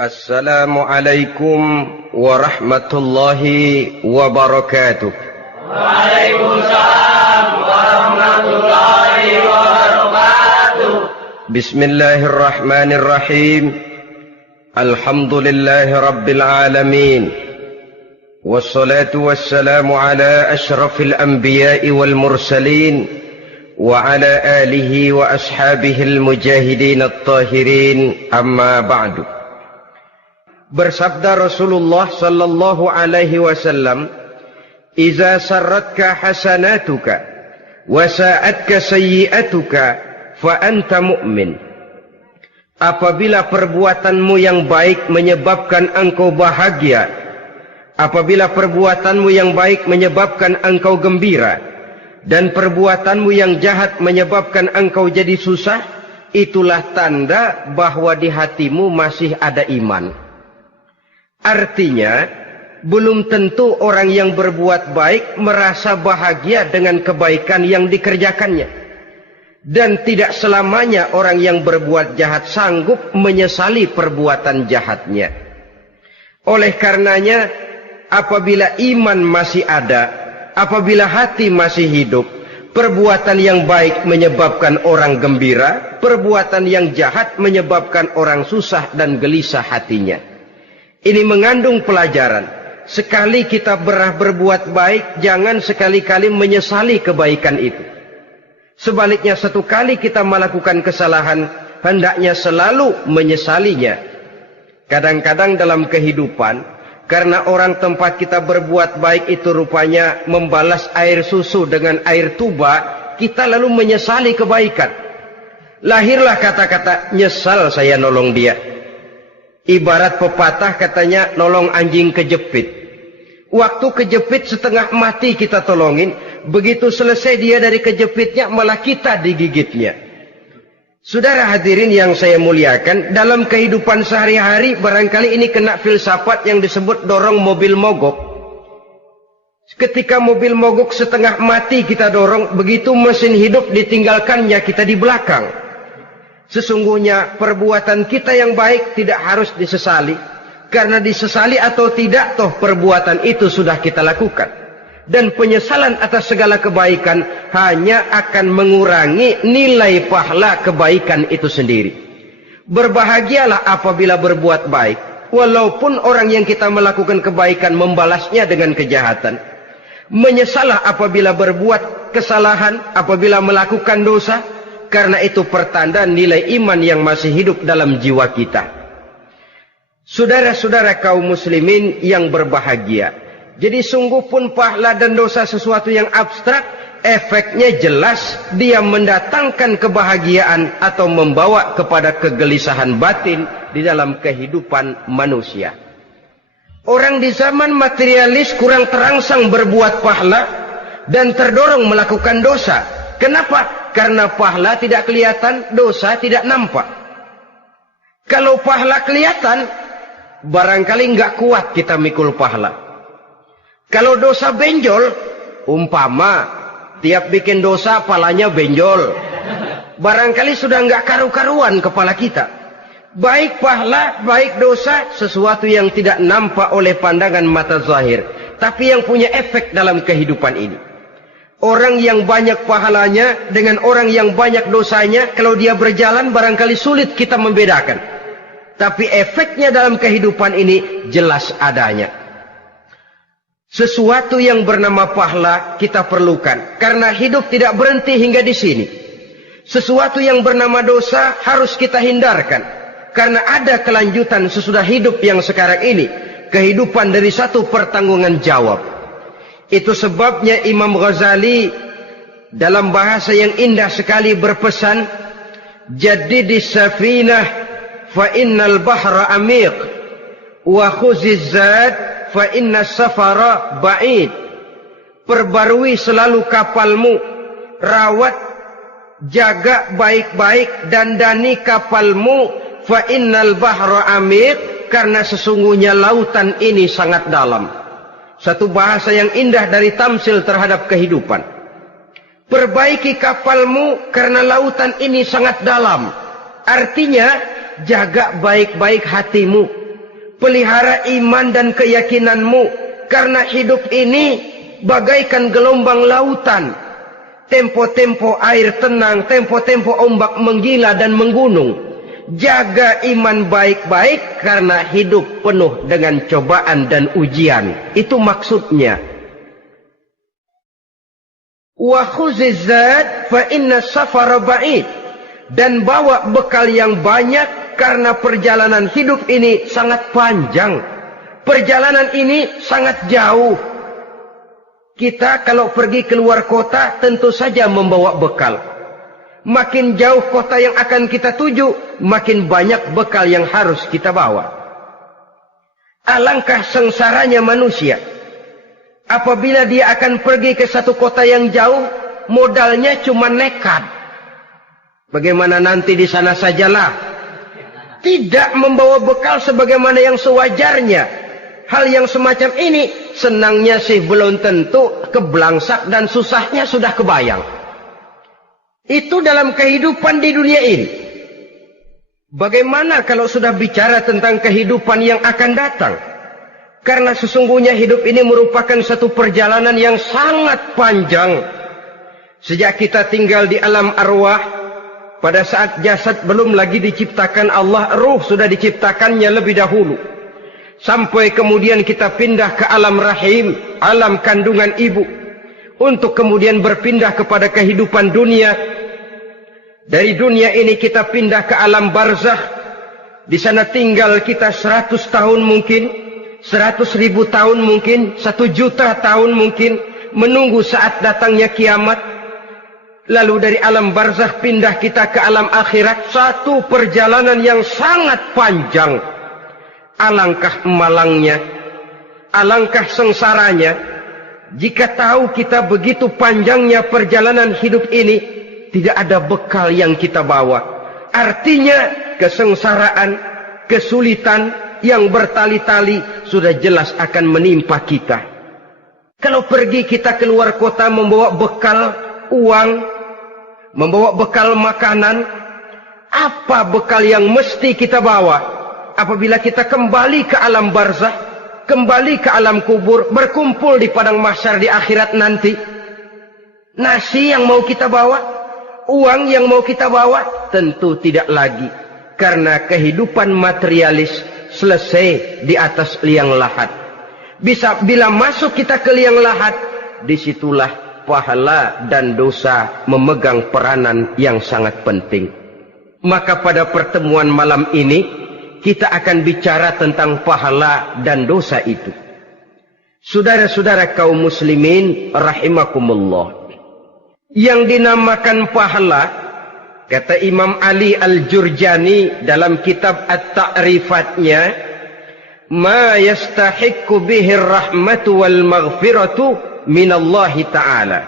Assalamualaikum warahmatullahi wabarakatuh. Waalaikumsalam warahmatullahi wabarakatuh. Bismillahirrahmanirrahim. Alhamdulillahi rabbil alamin. Wassalatu wassalamu ala ashrafil anbiya'i wal mursalin wa ala alihi wa ashabihil mujahidin at-tahirin, amma ba'du. Bersabda Rasulullah sallallahu alaihi wasallam, "Iza sarratka hasanatuka wa sa'atka sayyi'atuka fa anta mu'min." Apabila perbuatanmu yang baik menyebabkan engkau bahagia, apabila perbuatanmu yang baik menyebabkan engkau gembira, dan perbuatanmu yang jahat menyebabkan engkau jadi susah, itulah tanda bahwa di hatimu masih ada iman. Artinya, belum tentu orang yang berbuat baik merasa bahagia dengan kebaikan yang dikerjakannya. Dan tidak selamanya orang yang berbuat jahat sanggup menyesali perbuatan jahatnya. Oleh karenanya, apabila iman masih ada, apabila hati masih hidup, perbuatan yang baik menyebabkan orang gembira, perbuatan yang jahat menyebabkan orang susah dan gelisah hatinya. Ini mengandung pelajaran. Sekali kita berbuat baik, jangan sekali-kali menyesali kebaikan itu. Sebaliknya, satu kali kita melakukan kesalahan, hendaknya selalu menyesalinya. Kadang-kadang dalam kehidupan, karena orang tempat kita berbuat baik itu rupanya membalas air susu dengan air tuba, kita lalu menyesali kebaikan. Lahirlah kata-kata, "Nyesal saya nolong dia." Ibarat pepatah katanya, nolong anjing kejepit. Waktu kejepit setengah mati kita tolongin, begitu selesai dia dari kejepitnya malah kita digigitnya. Saudara hadirin yang saya muliakan, dalam kehidupan sehari-hari barangkali ini kena filsafat yang disebut dorong mobil mogok. Ketika mobil mogok setengah mati kita dorong, begitu mesin hidup ditinggalkannya kita di belakang. Sesungguhnya perbuatan kita yang baik tidak harus disesali. Karena disesali atau tidak, toh perbuatan itu sudah kita lakukan. Dan penyesalan atas segala kebaikan hanya akan mengurangi nilai pahala kebaikan itu sendiri. Berbahagialah apabila berbuat baik, walaupun orang yang kita melakukan kebaikan membalasnya dengan kejahatan. Menyesalah apabila berbuat kesalahan, apabila melakukan dosa, karena itu pertanda nilai iman yang masih hidup dalam jiwa kita. Saudara-saudara kaum muslimin yang berbahagia, jadi sungguh pun pahala dan dosa sesuatu yang abstrak, efeknya jelas dia mendatangkan kebahagiaan atau membawa kepada kegelisahan batin di dalam kehidupan manusia. Orang di zaman materialis kurang terangsang berbuat pahala dan terdorong melakukan dosa. Kenapa? Karena pahala tidak kelihatan, dosa tidak nampak. Kalau pahala kelihatan, barangkali nggak kuat kita mikul pahala. Kalau dosa benjol, umpama tiap bikin dosa palanya benjol, barangkali sudah nggak karu-karuan kepala kita. Baik pahala, baik dosa, sesuatu yang tidak nampak oleh pandangan mata zahir, tapi yang punya efek dalam kehidupan ini. Orang yang banyak pahalanya dengan orang yang banyak dosanya, kalau dia berjalan barangkali sulit kita membedakan. Tapi efeknya dalam kehidupan ini jelas adanya. Sesuatu yang bernama pahala kita perlukan, karena hidup tidak berhenti hingga di sini. Sesuatu yang bernama dosa harus kita hindarkan, karena ada kelanjutan sesudah hidup yang sekarang ini. Kehidupan dari satu pertanggungan jawab. Itu sebabnya Imam Ghazali dalam bahasa yang indah sekali berpesan, "Jaddidis safinah fa innal bahra amiq wa khuziz zad fa innas safara ba'id." Perbarui selalu kapalmu, rawat, jaga baik-baik, dandani kapalmu, fa innal bahra amiq, karena sesungguhnya lautan ini sangat dalam. Satu bahasa yang indah dari tamsil terhadap kehidupan. Perbaiki kapalmu karena lautan ini sangat dalam. Artinya, jaga baik-baik hatimu. Pelihara iman dan keyakinanmu, karena hidup ini bagaikan gelombang lautan. Tempo-tempo air tenang, tempo-tempo ombak menggila dan menggunung. Jaga iman baik-baik karena hidup penuh dengan cobaan dan ujian. Itu maksudnya. Wa khuziz zad fa inna safara ba'id. Dan bawa bekal yang banyak karena perjalanan hidup ini sangat panjang. Perjalanan ini sangat jauh. Kita kalau pergi keluar kota tentu saja membawa bekal. Makin jauh kota yang akan kita tuju, makin banyak bekal yang harus kita bawa. Alangkah sengsaranya manusia apabila dia akan pergi ke satu kota yang jauh, modalnya cuma nekat. Bagaimana nanti di sana sajalah. Tidak membawa bekal sebagaimana yang sewajarnya. Hal yang semacam ini senangnya sih belum tentu, keblangsak dan susahnya sudah kebayang. Itu dalam kehidupan di dunia ini. Bagaimana kalau sudah bicara tentang kehidupan yang akan datang? Karena sesungguhnya hidup ini merupakan satu perjalanan yang sangat panjang. Sejak kita tinggal di alam arwah, pada saat jasad belum lagi diciptakan Allah, ruh sudah diciptakannya lebih dahulu. Sampai kemudian kita pindah ke alam rahim, alam kandungan ibu. Untuk kemudian berpindah kepada kehidupan dunia. Dari dunia ini kita pindah ke alam barzakh. Di sana tinggal kita 100 tahun mungkin, 100.000 tahun mungkin, 1 juta tahun mungkin, menunggu saat datangnya kiamat. Lalu dari alam barzakh pindah kita ke alam akhirat. Satu perjalanan yang sangat panjang. Alangkah malangnya, alangkah sengsaranya, jika tahu kita begitu panjangnya perjalanan hidup ini, tidak ada bekal yang kita bawa. Artinya kesengsaraan, kesulitan yang bertali-tali sudah jelas akan menimpa kita. Kalau pergi kita keluar kota membawa bekal uang, membawa bekal makanan, apa bekal yang mesti kita bawa? Apabila kita kembali ke alam barzakh, kembali ke alam kubur, berkumpul di padang mahsyar di akhirat nanti, nasi yang mau kita bawa, uang yang mau kita bawa, tentu tidak lagi. Karena kehidupan materialis selesai di atas liang lahat. Bila masuk kita ke liang lahat, disitulah pahala dan dosa memegang peranan yang sangat penting. Maka pada pertemuan malam ini, kita akan bicara tentang pahala dan dosa itu. Saudara-saudara kaum muslimin rahimakumullah. Yang dinamakan pahala, kata Imam Ali Al-Jurjani dalam kitab At-Ta'rifatnya, ma yastahiqqu bihi ar-rahmatu wal maghfiratu minallahi ta'ala.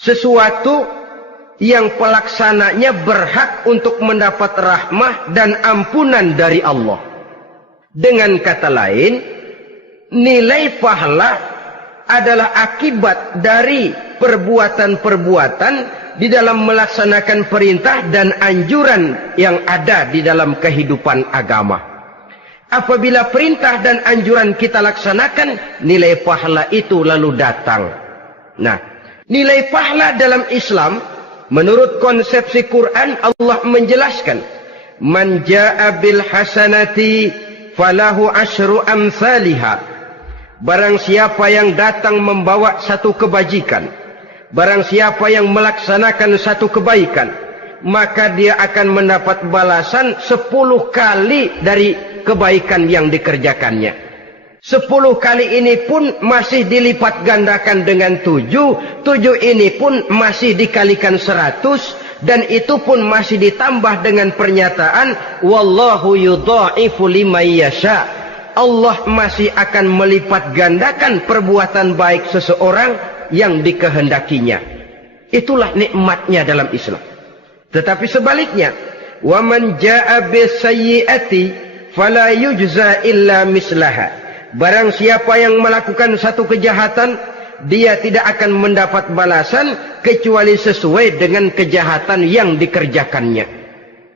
Sesuatu yang pelaksananya berhak untuk mendapat rahmah dan ampunan dari Allah. Dengan kata lain, nilai pahala adalah akibat dari perbuatan-perbuatan di dalam melaksanakan perintah dan anjuran yang ada di dalam kehidupan agama. Apabila perintah dan anjuran kita laksanakan, nilai pahala itu lalu datang. Nah, nilai pahala dalam Islam, menurut konsepsi Quran, Allah menjelaskan, man jaa bil hasanati falahu asyru amsalihha. Barang siapa yang datang membawa satu kebajikan, barang siapa yang melaksanakan satu kebaikan, maka dia akan mendapat balasan 10 kali dari kebaikan yang dikerjakannya. 10 kali ini pun masih dilipat gandakan dengan 7. 7 ini pun masih dikalikan 100. Dan itu pun masih ditambah dengan pernyataan, wallahu yudha'ifu liman yasha. Allah masih akan melipat gandakan perbuatan baik seseorang yang dikehendakinya. Itulah nikmatnya dalam Islam. Tetapi sebaliknya, wa man jaa'a bisayyi'ati fala yujza illa mislaha. Barang siapa yang melakukan satu kejahatan, dia tidak akan mendapat balasan kecuali sesuai dengan kejahatan yang dikerjakannya.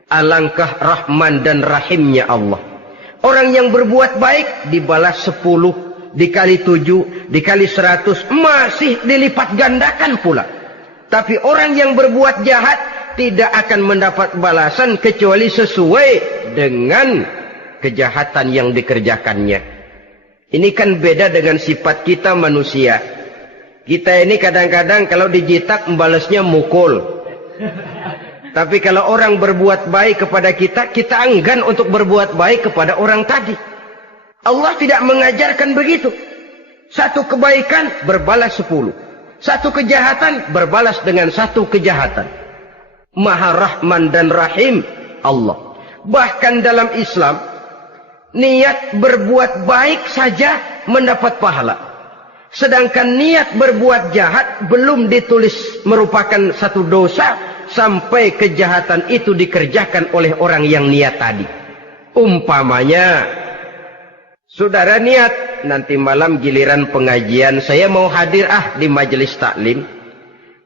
Alangkah rahman dan rahimnya Allah. Orang yang berbuat baik dibalas 10, dikali 7, dikali 100, masih dilipat gandakan pula. Tapi orang yang berbuat jahat tidak akan mendapat balasan kecuali sesuai dengan kejahatan yang dikerjakannya. Ini kan beda dengan sifat kita manusia. Kita ini kadang-kadang kalau dijitak membalasnya mukul. Tapi kalau orang berbuat baik kepada kita, kita enggan untuk berbuat baik kepada orang tadi. Allah tidak mengajarkan begitu. Satu kebaikan berbalas 10. Satu kejahatan berbalas dengan satu kejahatan. Maha Rahman dan Rahim Allah. Bahkan dalam Islam, niat berbuat baik saja mendapat pahala. Sedangkan niat berbuat jahat belum ditulis merupakan satu dosa sampai kejahatan itu dikerjakan oleh orang yang niat tadi. Umpamanya, saudara niat nanti malam giliran pengajian saya mau hadir di majelis taklim.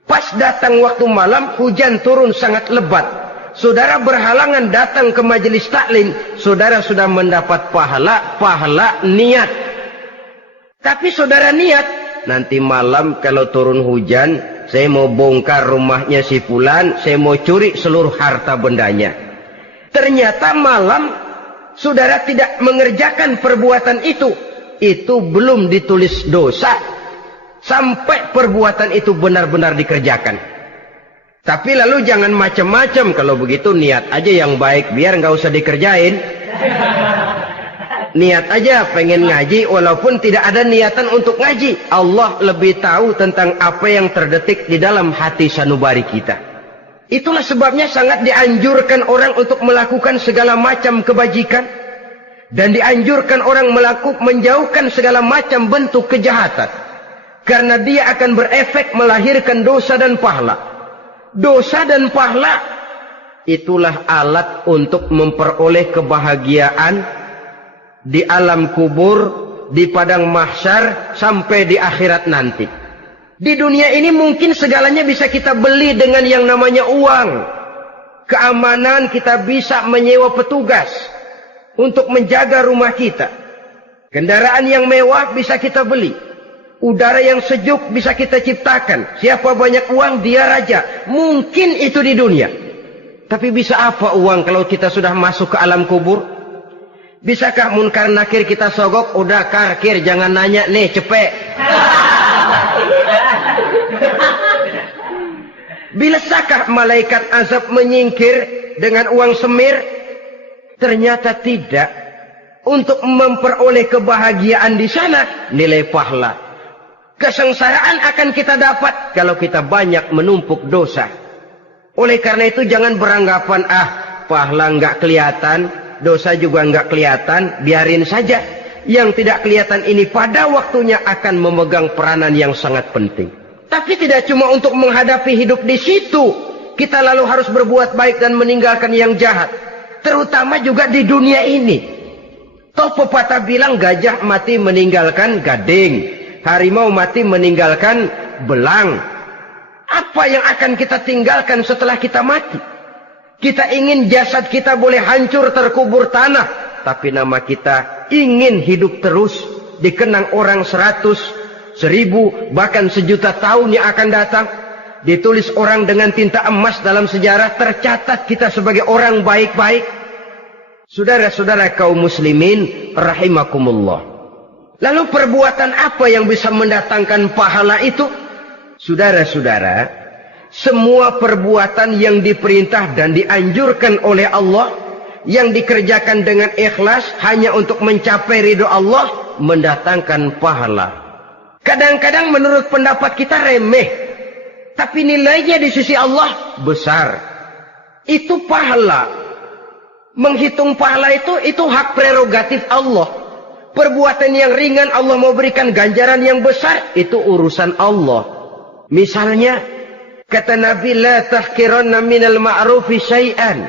Pas datang waktu malam hujan turun sangat lebat. Saudara berhalangan datang ke majelis taklim, saudara sudah mendapat pahala niat. Tapi saudara niat, nanti malam kalau turun hujan, saya mau bongkar rumahnya si fulan, saya mau curi seluruh harta bendanya. Ternyata malam saudara tidak mengerjakan perbuatan itu belum ditulis dosa sampai perbuatan itu benar-benar dikerjakan. Tapi lalu jangan macam-macam. Kalau begitu niat aja yang baik, biar nggak usah dikerjain. Niat aja pengen ngaji walaupun tidak ada niatan untuk ngaji. Allah lebih tahu tentang apa yang terdetik di dalam hati sanubari kita. Itulah sebabnya sangat dianjurkan orang untuk melakukan segala macam kebajikan. Dan dianjurkan orang menjauhkan segala macam bentuk kejahatan. Karena dia akan berefek melahirkan dosa dan pahala. Dosa dan pahala itulah alat untuk memperoleh kebahagiaan di alam kubur, di padang mahsyar, sampai di akhirat nanti. Di dunia ini mungkin segalanya bisa kita beli dengan yang namanya uang. Keamanan kita bisa menyewa petugas untuk menjaga rumah kita. Kendaraan yang mewah bisa kita beli. Udara yang sejuk bisa kita ciptakan. Siapa banyak uang, dia raja. Mungkin itu di dunia. Tapi bisa apa uang kalau kita sudah masuk ke alam kubur? Bisakah munkar nakir kita sogok? Udah karkir, jangan nanya nih, cepet. Bisakah malaikat azab menyingkir dengan uang semir? Ternyata tidak. Untuk memperoleh kebahagiaan di sana, nilai pahala. Kesengsaraan akan kita dapat kalau kita banyak menumpuk dosa. Oleh karena itu jangan beranggapan, pahala nggak kelihatan, dosa juga nggak kelihatan, biarin saja. Yang tidak kelihatan ini pada waktunya akan memegang peranan yang sangat penting. Tapi tidak cuma untuk menghadapi hidup di situ, kita lalu harus berbuat baik dan meninggalkan yang jahat. Terutama juga di dunia ini. Toh pepatah bilang gajah mati meninggalkan gading, harimau mati meninggalkan belang. Apa yang akan kita tinggalkan setelah kita mati? Kita ingin jasad kita boleh hancur terkubur tanah, tapi nama kita ingin hidup terus, dikenang orang 100, 1000, bahkan 1.000.000 tahun yang akan datang. Ditulis orang dengan tinta emas dalam sejarah, tercatat kita sebagai orang baik-baik. Saudara-saudara kaum muslimin rahimakumullah. Lalu perbuatan apa yang bisa mendatangkan pahala itu? Saudara-saudara, semua perbuatan yang diperintah dan dianjurkan oleh Allah, yang dikerjakan dengan ikhlas hanya untuk mencapai ridho Allah, mendatangkan pahala. Kadang-kadang menurut pendapat kita remeh, tapi nilainya di sisi Allah besar. Itu pahala. Menghitung pahala itu hak prerogatif Allah. Perbuatan yang ringan Allah mau berikan ganjaran yang besar, itu urusan Allah. Misalnya, kata Nabi, la tahkiranna minal ma'rufi syai'an.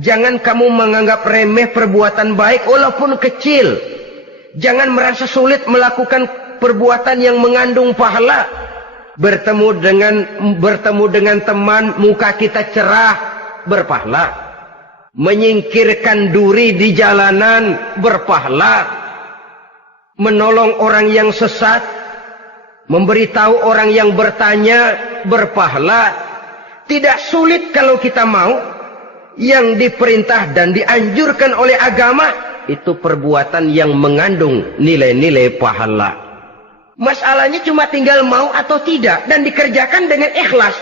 Jangan kamu menganggap remeh perbuatan baik walaupun kecil. Jangan merasa sulit melakukan perbuatan yang mengandung pahala. Bertemu dengan teman, muka kita cerah, berpahala. menyingkirkan duri di jalanan berpahala, menolong orang yang sesat, memberitahu orang yang bertanya berpahala. Tidak sulit kalau kita mau. Yang diperintah dan dianjurkan oleh agama itu perbuatan yang mengandung nilai-nilai pahala. Masalahnya cuma tinggal mau atau tidak dan dikerjakan dengan ikhlas.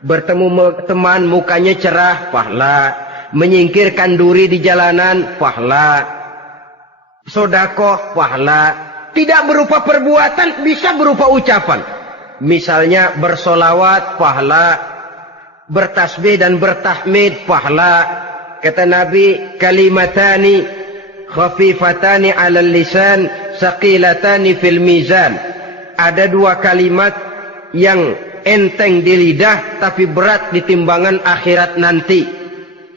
Bertemu teman mukanya cerah, pahala. Menyingkirkan duri di jalanan, pahala. Sedekah, pahala. Tidak berupa perbuatan, bisa berupa ucapan. Misalnya bersolawat, pahala. Bertasbih dan bertahmid, pahala. Kata Nabi, kalimatani khafifatani 'alal lisan, saqilatani fil mizan. Ada dua kalimat yang enteng di lidah tapi berat di timbangan akhirat nanti.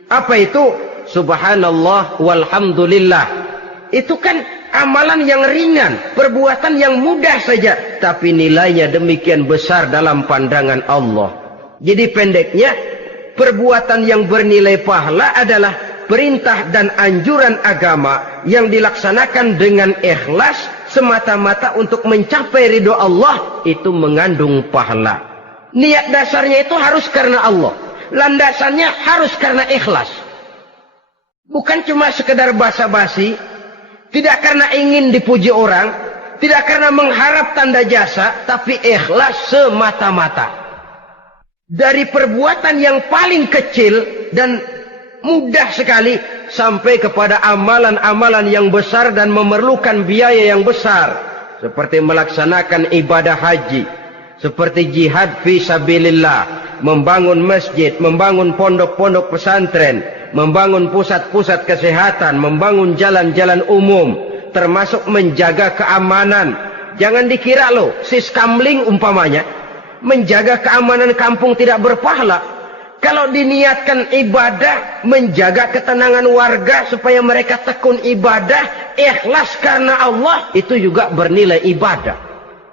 Apa itu? Subhanallah walhamdulillah. Itu kan amalan yang ringan, perbuatan yang mudah saja, tapi nilainya demikian besar dalam pandangan Allah. Jadi pendeknya, perbuatan yang bernilai pahala adalah perintah dan anjuran agama yang dilaksanakan dengan ikhlas semata-mata untuk mencapai ridho Allah, itu mengandung pahala. Niat dasarnya itu harus karena Allah. Landasannya harus karena ikhlas. Bukan cuma sekedar basa-basi, tidak karena ingin dipuji orang, tidak karena mengharap tanda jasa, tapi ikhlas semata-mata. Dari perbuatan yang paling kecil dan mudah sekali sampai kepada amalan-amalan yang besar dan memerlukan biaya yang besar, seperti melaksanakan ibadah haji, seperti jihad fi sabilillah, membangun masjid, membangun pondok-pondok pesantren, membangun pusat-pusat kesehatan, membangun jalan-jalan umum, termasuk menjaga keamanan. Jangan dikira loh, siskamling umpamanya, menjaga keamanan kampung tidak berpahala. Kalau diniatkan ibadah, menjaga ketenangan warga supaya mereka tekun ibadah, ikhlas karena Allah, itu juga bernilai ibadah.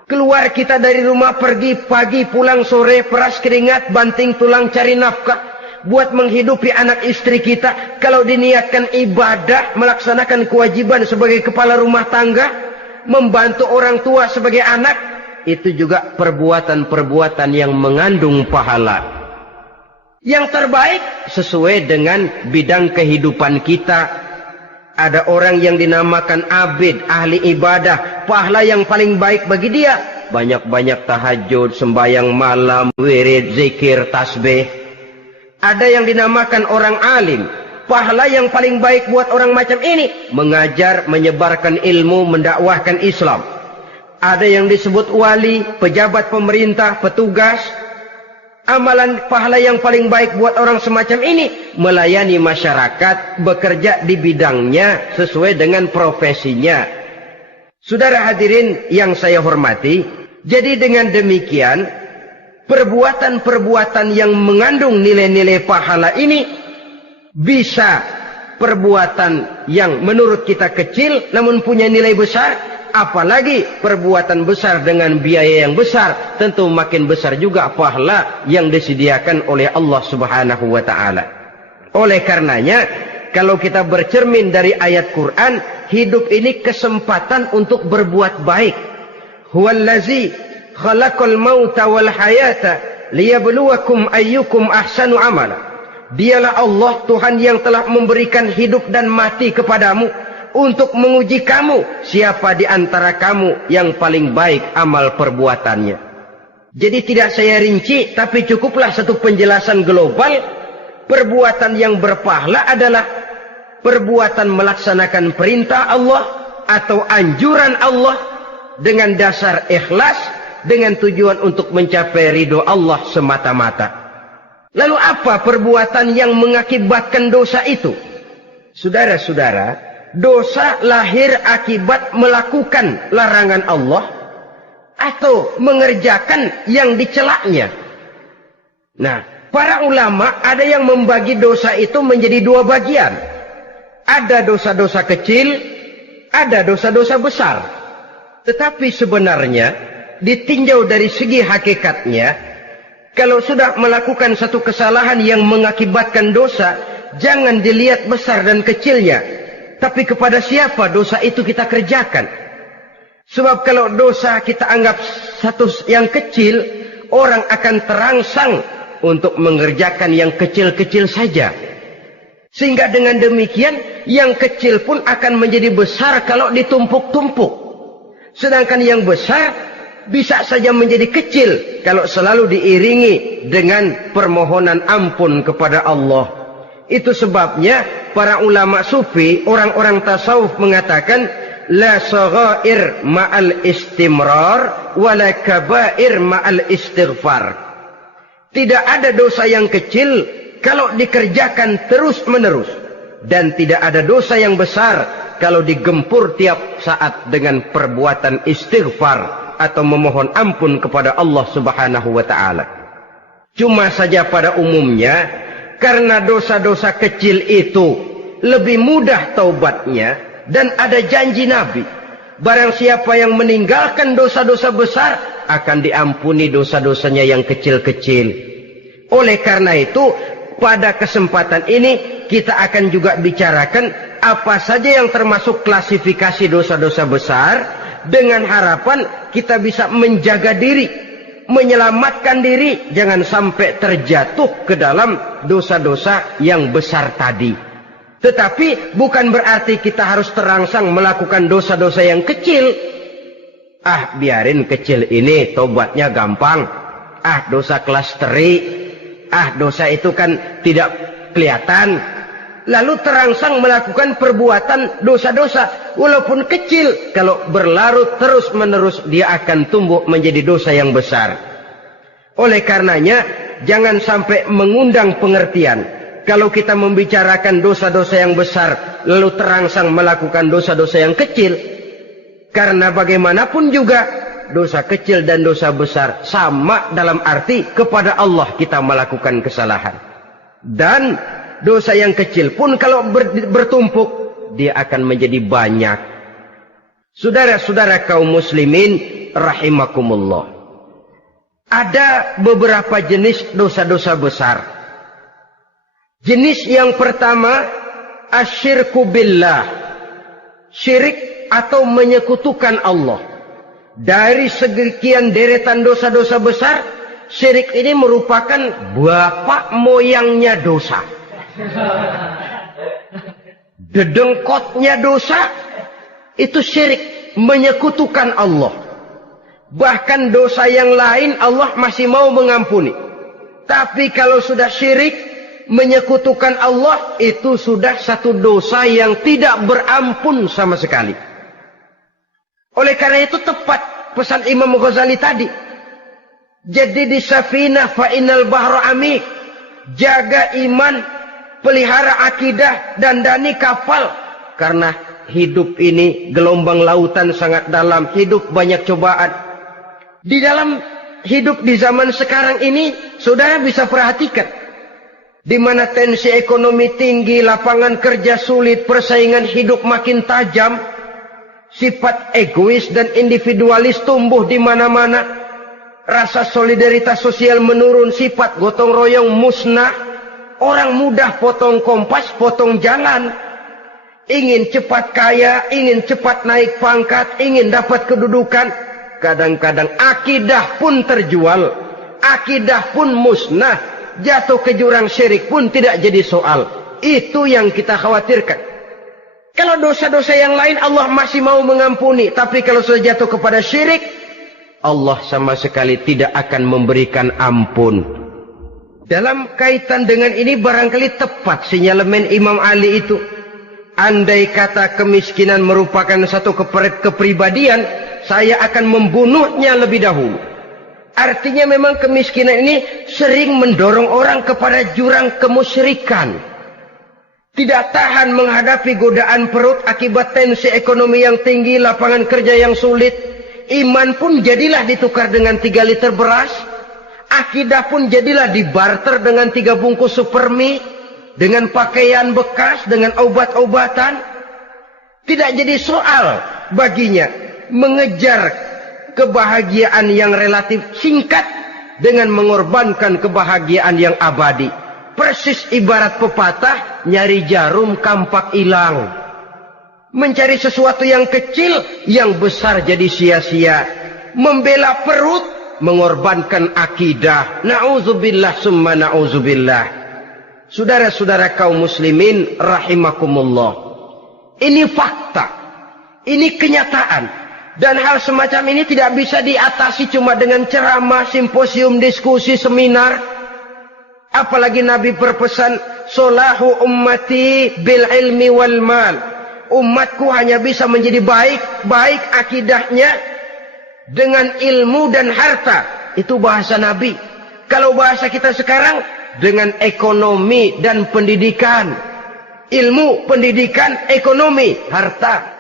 Keluar kita dari rumah, pergi pagi, pulang sore, peras keringat, banting tulang cari nafkah buat menghidupi anak istri kita. Kalau diniatkan ibadah, melaksanakan kewajiban sebagai kepala rumah tangga, membantu orang tua sebagai anak, itu juga perbuatan-perbuatan yang mengandung pahala. Yang terbaik sesuai dengan bidang kehidupan kita. Ada orang yang dinamakan abid, ahli ibadah, pahala yang paling baik bagi dia, banyak-banyak tahajud, sembahyang malam, wirid, zikir, tasbih. Ada yang dinamakan orang alim, pahala yang paling baik buat orang macam ini, mengajar, menyebarkan ilmu, mendakwahkan Islam. Ada yang disebut wali, pejabat pemerintah, petugas. Amalan pahala yang paling baik buat orang semacam ini, melayani masyarakat, bekerja di bidangnya sesuai dengan profesinya. Saudara hadirin yang saya hormati, jadi dengan demikian, perbuatan-perbuatan yang mengandung nilai-nilai pahala ini bisa perbuatan yang menurut kita kecil namun punya nilai besar. Apalagi perbuatan besar dengan biaya yang besar, tentu makin besar juga pahala yang disediakan oleh Allah Subhanahu wa ta'ala. Oleh karenanya, kalau kita bercermin dari ayat Quran, hidup ini kesempatan untuk berbuat baik. Huwallazi khalaqal mauta wal hayata liyabluwakum ayyukum ahsanu amala. Dialah Allah Tuhan yang telah memberikan hidup dan mati kepadamu untuk menguji kamu, siapa di antara kamu yang paling baik amal perbuatannya. Jadi tidak saya rinci, tapi cukuplah satu penjelasan global. Perbuatan yang berpahala adalah perbuatan melaksanakan perintah Allah atau anjuran Allah dengan dasar ikhlas, dengan tujuan untuk mencapai ridho Allah semata-mata. Lalu apa perbuatan yang mengakibatkan dosa itu? Saudara-saudara, dosa lahir akibat melakukan larangan Allah atau mengerjakan yang dicelaknya. Nah, para ulama ada yang membagi dosa itu menjadi dua bagian. Ada dosa-dosa kecil, ada dosa-dosa besar. Tetapi sebenarnya ditinjau dari segi hakikatnya, kalau sudah melakukan satu kesalahan yang mengakibatkan dosa, jangan dilihat besar dan kecilnya, tapi kepada siapa dosa itu kita kerjakan. Sebab kalau dosa kita anggap satu yang kecil, orang akan terangsang untuk mengerjakan yang kecil-kecil saja. Sehingga dengan demikian, yang kecil pun akan menjadi besar kalau ditumpuk-tumpuk. Sedangkan yang besar bisa saja menjadi kecil kalau selalu diiringi dengan permohonan ampun kepada Allah. Itu sebabnya para ulama sufi, orang-orang tasawuf mengatakan, la saghair ma'al istimrar, wala kabair ma'al istighfar. Tidak ada dosa yang kecil kalau dikerjakan terus-menerus. Dan tidak ada dosa yang besar kalau digempur tiap saat dengan perbuatan istighfar atau memohon ampun kepada Allah Subhanahu wa ta'ala. Cuma saja pada umumnya, karena dosa-dosa kecil itu lebih mudah taubatnya, dan ada janji Nabi, barang siapa yang meninggalkan dosa-dosa besar akan diampuni dosa-dosanya yang kecil-kecil. Oleh karena itu, pada kesempatan ini kita akan juga bicarakan apa saja yang termasuk klasifikasi dosa-dosa besar, dengan harapan kita bisa menjaga diri, menyelamatkan diri, jangan sampai terjatuh ke dalam dosa-dosa yang besar tadi. Tetapi bukan berarti kita harus terangsang melakukan dosa-dosa yang kecil. Ah, biarin kecil ini, tobatnya gampang. Ah, dosa kelas teri. Ah, dosa itu kan tidak kelihatan. Lalu terangsang melakukan perbuatan dosa-dosa walaupun kecil. Kalau berlarut terus-menerus, dia akan tumbuh menjadi dosa yang besar. Oleh karenanya, jangan sampai mengundang pengertian kalau kita membicarakan dosa-dosa yang besar lalu terangsang melakukan dosa-dosa yang kecil. Karena bagaimanapun juga dosa kecil dan dosa besar sama dalam arti kepada Allah kita melakukan kesalahan. Dan dosa yang kecil pun kalau bertumpuk, dia akan menjadi banyak. Saudara-saudara kaum muslimin rahimakumullah, ada beberapa jenis dosa-dosa besar. Jenis yang pertama, asyirku billah, syirik atau menyekutukan Allah. Dari sekian deretan dosa-dosa besar, syirik ini merupakan bapak moyangnya dosa. Dedengkotnya dosa itu syirik, menyekutukan Allah. Bahkan dosa yang lain Allah masih mau mengampuni. Tapi kalau sudah syirik, menyekutukan Allah, itu sudah satu dosa yang tidak berampun sama sekali. Oleh karena itu tepat pesan Imam Ghazali tadi. Jadi di safinah fa innal bahra amik. Jaga iman, pelihara akidah, dandani kapal. Karena hidup ini gelombang lautan sangat dalam, hidup banyak cobaan. Di dalam hidup di zaman sekarang ini, saudara bisa perhatikan, di mana tensi ekonomi tinggi, lapangan kerja sulit, persaingan hidup makin tajam, sifat egois dan individualis tumbuh di mana-mana, rasa solidaritas sosial menurun, sifat gotong royong musnah, orang mudah potong kompas, potong jalan, ingin cepat kaya, ingin cepat naik pangkat, ingin dapat kedudukan. Kadang-kadang akidah pun terjual, akidah pun musnah, jatuh ke jurang syirik pun tidak jadi soal. Itu yang kita khawatirkan. Kalau dosa-dosa yang lain Allah masih mau mengampuni, tapi kalau sudah jatuh kepada syirik, Allah sama sekali tidak akan memberikan ampun. Dalam kaitan dengan ini barangkali tepat sinyalemen Imam Ali itu. Andai kata kemiskinan merupakan satu kepribadian, saya akan membunuhnya lebih dahulu. Artinya memang kemiskinan ini sering mendorong orang kepada jurang kemusyrikan. Tidak tahan menghadapi godaan perut akibat tensi ekonomi yang tinggi, lapangan kerja yang sulit. Iman pun jadilah ditukar dengan 3 liter beras. Akidah pun jadilah dibarter dengan 3 bungkus supermi, dengan pakaian bekas, dengan obat-obatan. Tidak jadi soal baginya mengejar kebahagiaan yang relatif singkat dengan mengorbankan kebahagiaan yang abadi. Persis ibarat pepatah, nyari jarum kampak hilang. Mencari sesuatu yang kecil, yang besar jadi sia-sia. Membela perut, mengorbankan akidah. Na'udzubillah summa na'udzubillah. Saudara-saudara kaum muslimin rahimakumullah. Ini fakta. Ini kenyataan. Dan hal semacam ini tidak bisa diatasi cuma dengan ceramah, simposium, diskusi, seminar. Apalagi Nabi berpesan, solahu ummati bil ilmi wal mal. Umatku hanya bisa menjadi baik akidahnya dengan ilmu dan harta. Itu bahasa Nabi. Kalau bahasa kita sekarang, dengan ekonomi dan pendidikan. Ilmu, pendidikan, ekonomi, harta.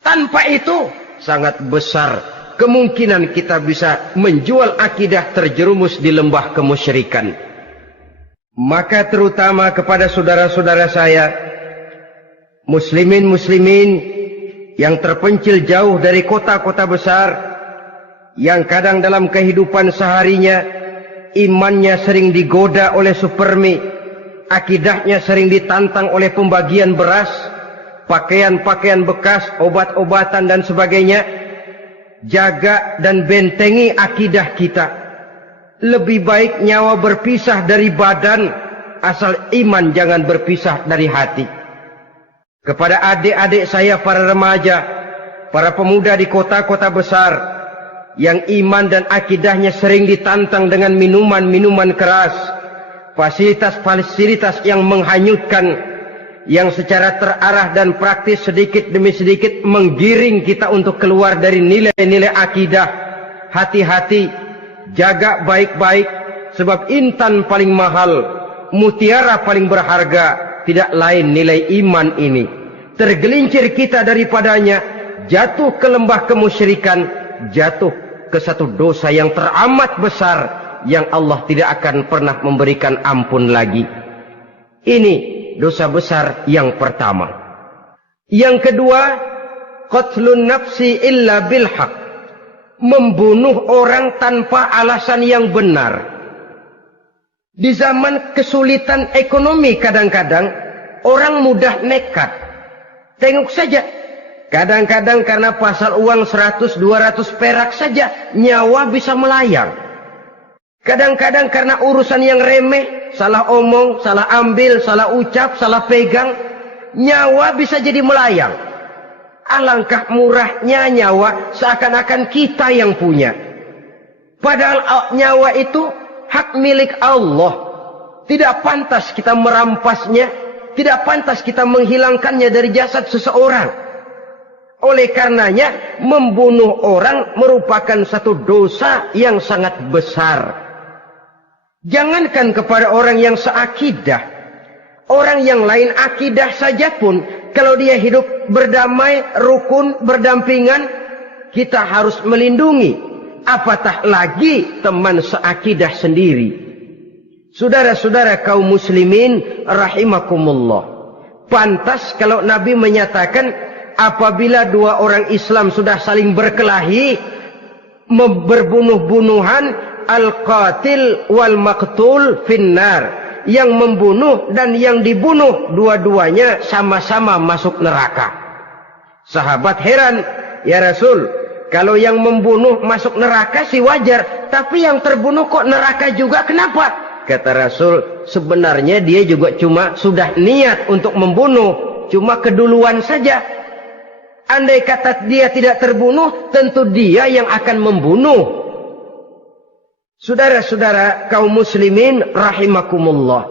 Tanpa itu sangat besar kemungkinan kita bisa menjual akidah terjerumus di lembah kemusyrikan. Maka terutama kepada saudara-saudara saya, muslimin yang terpencil jauh dari kota-kota besar, yang kadang dalam kehidupan seharinya imannya sering digoda oleh supermi, akidahnya sering ditantang oleh pembagian beras, pakaian-pakaian bekas, obat-obatan dan sebagainya. Jaga dan bentengi akidah kita. Lebih baik nyawa berpisah dari badan, asal iman jangan berpisah dari hati. Kepada adik-adik saya para remaja, para pemuda di kota-kota besar, yang iman dan akidahnya sering ditantang dengan minuman-minuman keras, fasilitas-fasilitas yang menghanyutkan, yang secara terarah dan praktis sedikit demi sedikit menggiring kita untuk keluar dari nilai-nilai akidah. Hati-hati, jaga baik-baik, sebab intan paling mahal, mutiara paling berharga, tidak lain nilai iman ini. Tergelincir kita daripadanya, jatuh ke lembah kemusyrikan, jatuh ke satu dosa yang teramat besar, yang Allah tidak akan pernah memberikan ampun lagi. Ini dosa besar yang pertama. Yang kedua, qatlun nafsi illa bil haq. Membunuh orang tanpa alasan yang benar. Di zaman kesulitan ekonomi kadang-kadang orang mudah nekat. Tengok saja, kadang-kadang karena pasal uang 100-200 perak saja nyawa bisa melayang. Kadang-kadang karena urusan yang remeh, salah omong, salah ambil, salah ucap, salah pegang, nyawa bisa jadi melayang. Alangkah murahnya nyawa, seakan-akan kita yang punya. Padahal nyawa itu hak milik Allah. Tidak pantas kita merampasnya, tidak pantas kita menghilangkannya dari jasad seseorang. Oleh karenanya, membunuh orang merupakan satu dosa yang sangat besar. Jangankan kepada orang yang seakidah, orang yang lain akidah saja pun, kalau dia hidup berdamai, rukun, berdampingan, kita harus melindungi. Apatah lagi teman seakidah sendiri. Saudara-saudara kaum muslimin rahimakumullah. Pantas kalau Nabi menyatakan, apabila dua orang Islam sudah saling berkelahi, berbunuh-bunuhan, al-qatil wal maqtul finnar. Yang membunuh dan yang dibunuh, dua-duanya sama-sama masuk neraka. Sahabat heran, ya Rasul, kalau yang membunuh masuk neraka sih wajar, tapi yang terbunuh kok neraka juga, kenapa? Kata Rasul, sebenarnya dia juga cuma sudah niat untuk membunuh, cuma keduluan saja. Andai kata dia tidak terbunuh, tentu dia yang akan membunuh. Saudara-saudara kaum muslimin rahimakumullah.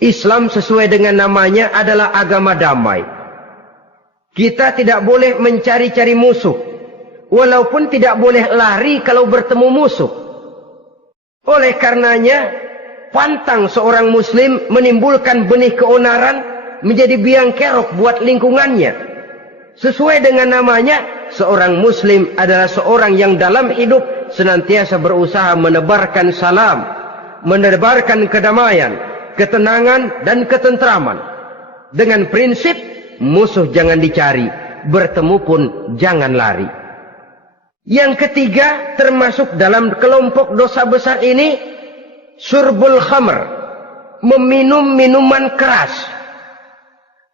Islam sesuai dengan namanya adalah agama damai. Kita tidak boleh mencari-cari musuh. Walaupun tidak boleh lari kalau bertemu musuh. Oleh karenanya, pantang seorang muslim menimbulkan benih keonaran menjadi biang kerok buat lingkungannya. Sesuai dengan namanya, seorang muslim adalah seorang yang dalam hidup senantiasa berusaha menebarkan salam, menebarkan kedamaian, ketenangan dan ketentraman. Dengan prinsip musuh jangan dicari, bertemu pun jangan lari. Yang ketiga, termasuk dalam kelompok dosa besar ini, syurbul khamr, meminum minuman keras.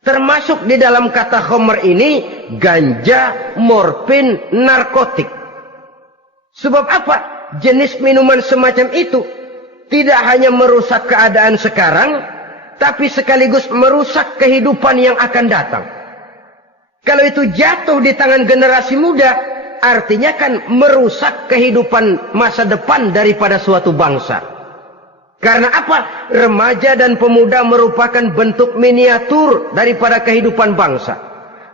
Termasuk di dalam kata khamr ini ganja, morfin, narkotik. Sebab apa? Jenis minuman semacam itu tidak hanya merusak keadaan sekarang, tapi sekaligus merusak kehidupan yang akan datang. Kalau itu jatuh di tangan generasi muda, artinya kan merusak kehidupan masa depan daripada suatu bangsa. Karena apa? Remaja dan pemuda merupakan bentuk miniatur daripada kehidupan bangsa.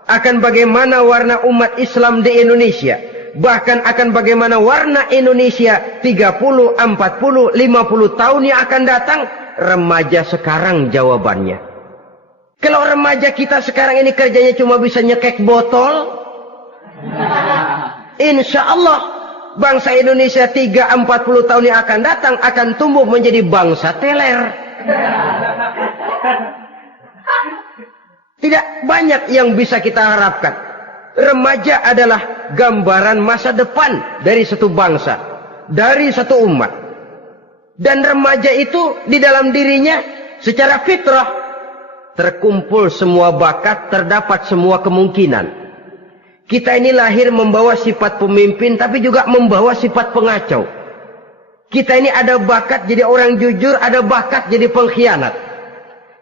Akan bagaimana warna umat Islam di Indonesia. Bahkan akan bagaimana warna Indonesia 30, 40, 50 tahun yang akan datang. Remaja sekarang jawabannya. Kalau remaja kita sekarang ini kerjanya cuma bisa nyekek botol, insya Allah bangsa Indonesia 30-40 tahun yang akan datang akan tumbuh menjadi bangsa teler. Tidak banyak yang bisa kita harapkan. Remaja adalah gambaran masa depan dari satu bangsa, dari satu umat. Dan remaja itu di dalam dirinya secara fitrah terkumpul semua bakat, terdapat semua kemungkinan. Kita ini lahir membawa sifat pemimpin, tapi juga membawa sifat pengacau. Kita ini ada bakat jadi orang jujur, ada bakat jadi pengkhianat.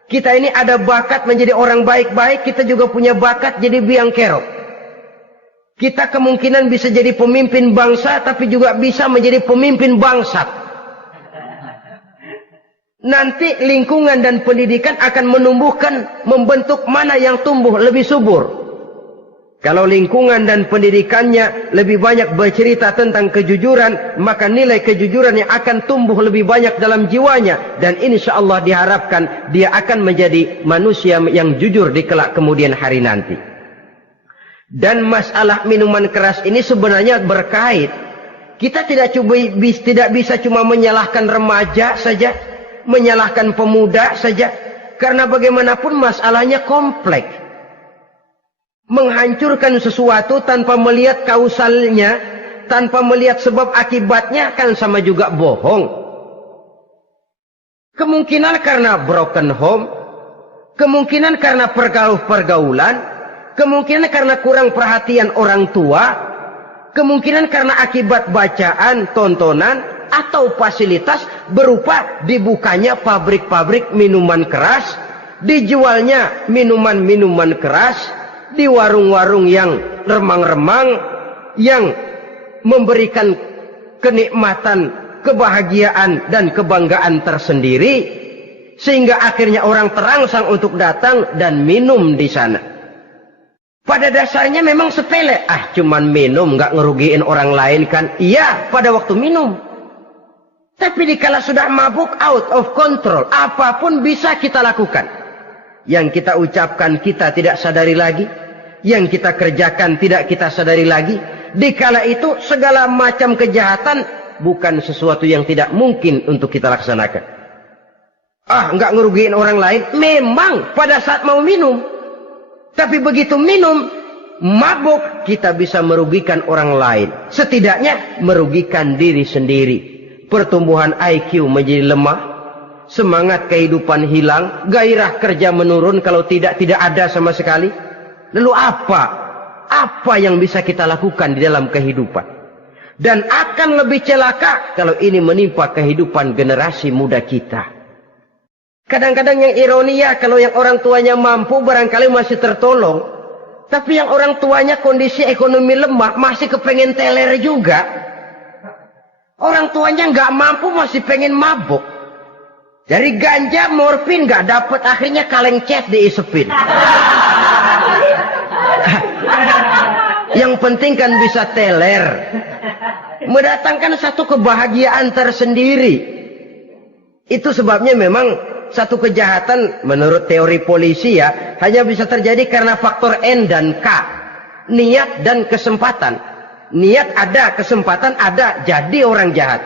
Kita ini ada bakat menjadi orang baik-baik, kita juga punya bakat jadi biang kerok. Kita kemungkinan bisa jadi pemimpin bangsa, tapi juga bisa menjadi pemimpin bangsat. Nanti lingkungan dan pendidikan akan menumbuhkan, membentuk mana yang tumbuh lebih subur. Kalau lingkungan dan pendidikannya lebih banyak bercerita tentang kejujuran, maka nilai kejujuran yang akan tumbuh lebih banyak dalam jiwanya. Dan insya Allah diharapkan dia akan menjadi manusia yang jujur di kelak kemudian hari nanti. Dan masalah minuman keras ini sebenarnya berkait. Kita tidak bisa cuma menyalahkan remaja saja, menyalahkan pemuda saja, karena bagaimanapun masalahnya kompleks. Menghancurkan sesuatu tanpa melihat kausalnya, tanpa melihat sebab akibatnya, kan sama juga bohong. Kemungkinan karena broken home, kemungkinan karena pergaulan, kemungkinan karena kurang perhatian orang tua, kemungkinan karena akibat bacaan, tontonan, atau fasilitas berupa dibukanya pabrik-pabrik minuman keras, dijualnya minuman-minuman keras, di warung-warung yang remang-remang, yang memberikan kenikmatan, kebahagiaan, dan kebanggaan tersendiri, sehingga akhirnya orang terangsang untuk datang dan minum di sana. Pada dasarnya memang sepele, cuman minum, nggak ngerugiin orang lain kan? Iya, pada waktu minum. Tapi dikala sudah mabuk, out of control, apapun bisa kita lakukan. Yang kita ucapkan kita tidak sadari lagi, yang kita kerjakan tidak kita sadari lagi. Dikala itu segala macam kejahatan bukan sesuatu yang tidak mungkin untuk kita laksanakan. Nggak ngerugiin orang lain, memang pada saat mau minum. Tapi begitu minum, mabuk, kita bisa merugikan orang lain. Setidaknya merugikan diri sendiri. Pertumbuhan IQ menjadi lemah, semangat kehidupan hilang, gairah kerja menurun, kalau tidak ada sama sekali. Lalu apa yang bisa kita lakukan di dalam kehidupan? Dan akan lebih celaka kalau ini menimpa kehidupan generasi muda kita. Kadang-kadang yang ironi ya, kalau yang orang tuanya mampu barangkali masih tertolong, tapi yang orang tuanya kondisi ekonomi lemah masih kepengen teler juga. Orang tuanya nggak mampu masih pengen mabuk. Dari ganja, morfin nggak dapat, akhirnya kaleng cat diisepin. Yang penting kan bisa teler, mendatangkan satu kebahagiaan tersendiri. Itu sebabnya memang satu kejahatan menurut teori polisi ya, hanya bisa terjadi karena faktor N dan K, niat dan kesempatan. Niat ada, kesempatan ada, jadi orang jahat.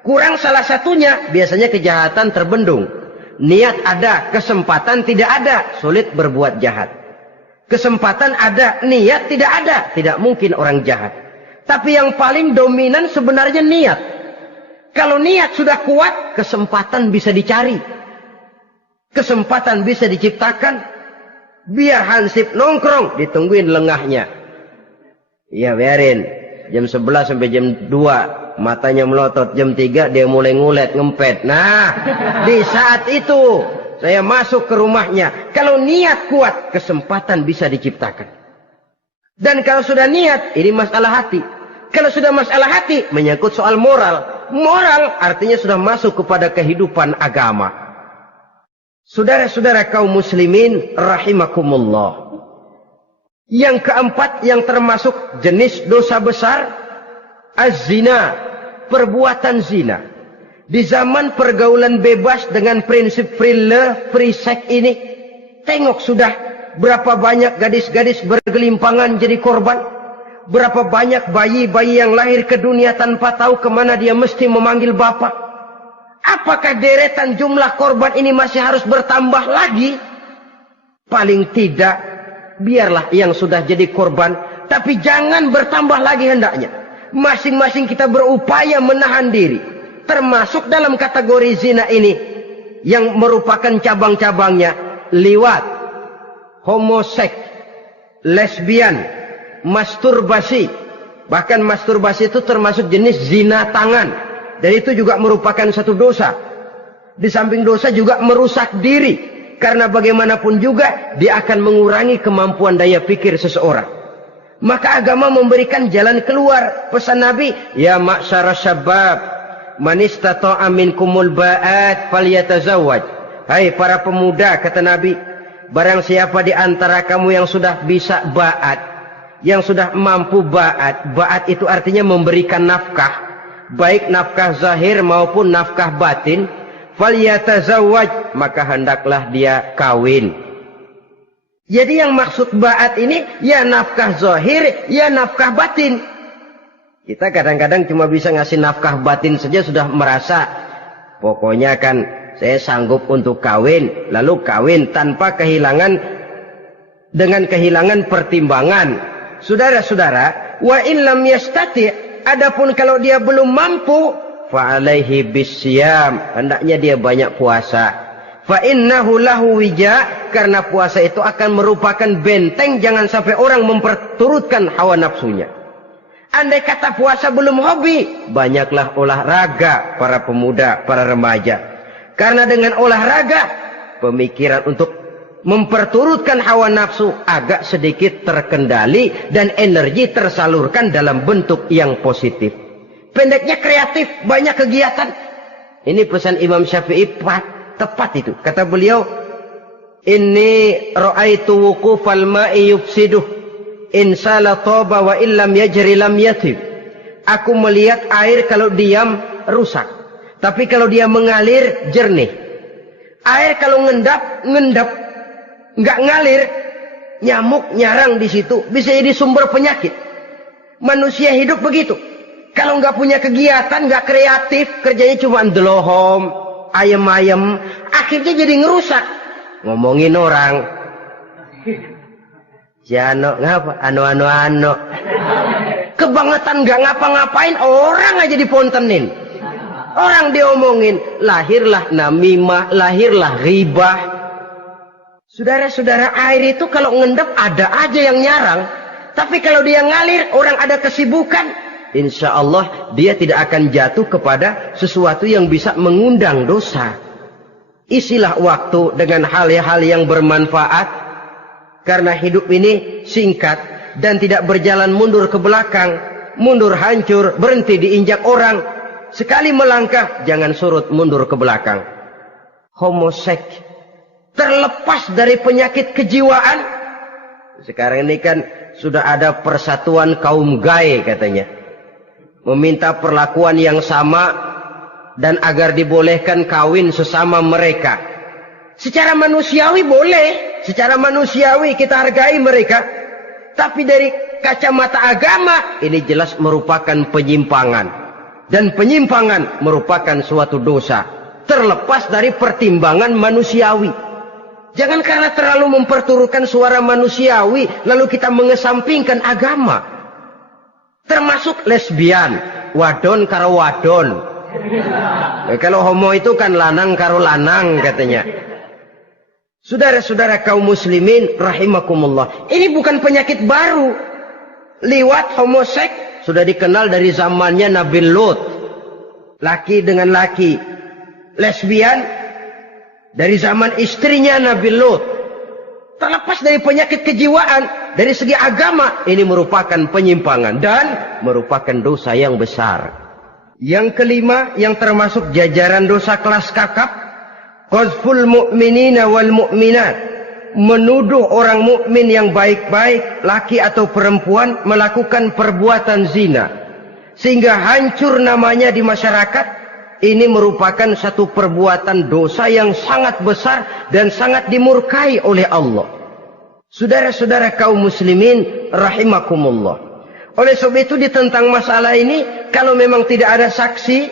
Kurang salah satunya, biasanya kejahatan terbendung. Niat ada, kesempatan tidak ada, sulit berbuat jahat. Kesempatan ada, niat tidak ada, tidak mungkin orang jahat. Tapi yang paling dominan sebenarnya niat. Kalau niat sudah kuat, kesempatan bisa dicari. Kesempatan bisa diciptakan. Biar Hansip nongkrong, ditungguin lengahnya. Iya biarin. Jam 11 sampai jam 2. Matanya melotot. Jam 3 dia mulai ngulet, ngempet. Nah, di saat itu saya masuk ke rumahnya. Kalau niat kuat, kesempatan bisa diciptakan. Dan kalau sudah niat, ini masalah hati. Kalau sudah masalah hati, menyangkut soal moral. Moral artinya sudah masuk kepada kehidupan agama. Saudara-saudara kaum muslimin rahimakumullah. Yang keempat yang termasuk jenis dosa besar, az-zina, perbuatan zina. Di zaman pergaulan bebas dengan prinsip free love, free sex ini, tengok sudah berapa banyak gadis-gadis bergelimpangan jadi korban. Berapa banyak bayi-bayi yang lahir ke dunia tanpa tahu kemana dia mesti memanggil bapak. Apakah deretan jumlah korban ini masih harus bertambah lagi? Paling tidak, biarlah yang sudah jadi korban, tapi jangan bertambah lagi hendaknya. Masing-masing kita berupaya menahan diri. Termasuk dalam kategori zina ini, yang merupakan cabang-cabangnya, liwat, homoseks, lesbian, masturbasi. Bahkan masturbasi itu termasuk jenis zina tangan. Dan itu juga merupakan satu dosa. Di samping dosa juga merusak diri. Karena bagaimanapun juga dia akan mengurangi kemampuan daya pikir seseorang. Maka agama memberikan jalan keluar. Pesan Nabi, ya ma'syara syabab, man istata'a minkumul ba'at falyatazawwaj. Hai para pemuda, kata Nabi, barang siapa di antara kamu yang sudah bisa ba'at, yang sudah mampu ba'at. Ba'at itu artinya memberikan nafkah. Baik nafkah zahir maupun nafkah batin. Falyatazawwaj, maka hendaklah dia kawin. Jadi yang maksud ba'at ini, ya nafkah zahir, ya nafkah batin. Kita kadang-kadang cuma bisa ngasih nafkah batin saja sudah merasa, pokoknya kan saya sanggup untuk kawin. Lalu kawin tanpa kehilangan, dengan kehilangan pertimbangan. Saudara-saudara, wa in lam yastati', adapun kalau dia belum mampu, fa'alaihi bisyam, hendaknya dia banyak puasa. Fa innahu lahu wija, karena puasa itu akan merupakan benteng jangan sampai orang memperturutkan hawa nafsunya. Andai kata puasa belum hobi, banyaklah olahraga para pemuda, para remaja. Karena dengan olahraga, pemikiran untuk memperturutkan hawa nafsu agak sedikit terkendali dan energi tersalurkan dalam bentuk yang positif. Pendeknya kreatif, banyak kegiatan. Ini pesan Imam Syafi'i tepat itu. Kata beliau, inni ra'aitu wuqufal ma'i yufsiduh, insala toba wa illam yajri lam yatib. Aku melihat air kalau diam rusak, tapi kalau dia mengalir jernih. Air kalau ngendap, nggak ngalir, nyamuk nyarang di situ, bisa jadi sumber penyakit. Manusia hidup begitu. Kalau nggak punya kegiatan, nggak kreatif, kerjanya cuma delohom, ayam-ayam, akhirnya jadi ngerusak. Ngomongin orang, si Ano ngapa? Ano. Kebangetan nggak ngapa-ngapain, orang aja dipontenin. Orang diomongin, lahirlah namimah, lahirlah ribah. Saudara-saudara, air itu kalau ngendap ada aja yang nyarang. Tapi kalau dia ngalir, orang ada kesibukan, insya Allah dia tidak akan jatuh kepada sesuatu yang bisa mengundang dosa. Isilah waktu dengan hal-hal yang bermanfaat. Karena hidup ini singkat dan tidak berjalan mundur ke belakang. Mundur hancur, berhenti diinjak orang. Sekali melangkah, jangan surut mundur ke belakang. Homoseks, terlepas dari penyakit kejiwaan. Sekarang ini kan sudah ada persatuan kaum gay katanya. Meminta perlakuan yang sama dan agar dibolehkan kawin sesama mereka. Secara manusiawi boleh, secara manusiawi kita hargai mereka. Tapi dari kacamata agama ini jelas merupakan penyimpangan. Dan penyimpangan merupakan suatu dosa. Terlepas dari pertimbangan manusiawi. Jangan karena terlalu memperturutkan suara manusiawi lalu kita mengesampingkan agama. Termasuk lesbian, wadon karo wadon. Kalau homo itu kan lanang karo lanang katanya. Saudara-saudara kaum muslimin rahimakumullah, ini bukan penyakit baru. Liwat, homoseks sudah dikenal dari zamannya Nabi Lut. Laki dengan laki. Lesbian dari zaman istrinya Nabi Lut. Terlepas dari penyakit kejiwaan, dari segi agama, ini merupakan penyimpangan dan merupakan dosa yang besar. Yang kelima, yang termasuk jajaran dosa kelas kakap, qazful mu'minina wal mu'minat, menuduh orang mukmin yang baik-baik, laki atau perempuan, melakukan perbuatan zina sehingga hancur namanya di masyarakat. Ini merupakan satu perbuatan dosa yang sangat besar dan sangat dimurkai oleh Allah. Saudara-saudara kaum muslimin rahimakumullah. Oleh sebab itu tentang masalah ini, kalau memang tidak ada saksi,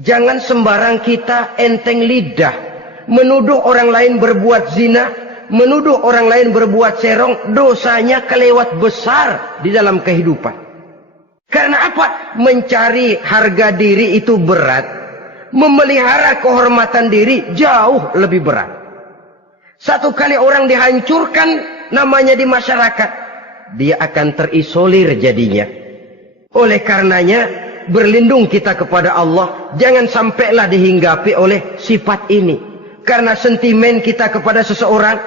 jangan sembarang kita enteng lidah menuduh orang lain berbuat zina, menuduh orang lain berbuat serong. Dosanya kelewat besar di dalam kehidupan. Karena apa? Mencari harga diri itu berat. Memelihara kehormatan diri jauh lebih berat. Satu kali orang dihancurkan namanya di masyarakat, dia akan terisolir jadinya. Oleh karenanya, berlindung kita kepada Allah, jangan sampailah dihinggapi oleh sifat ini. Karena sentimen kita kepada seseorang,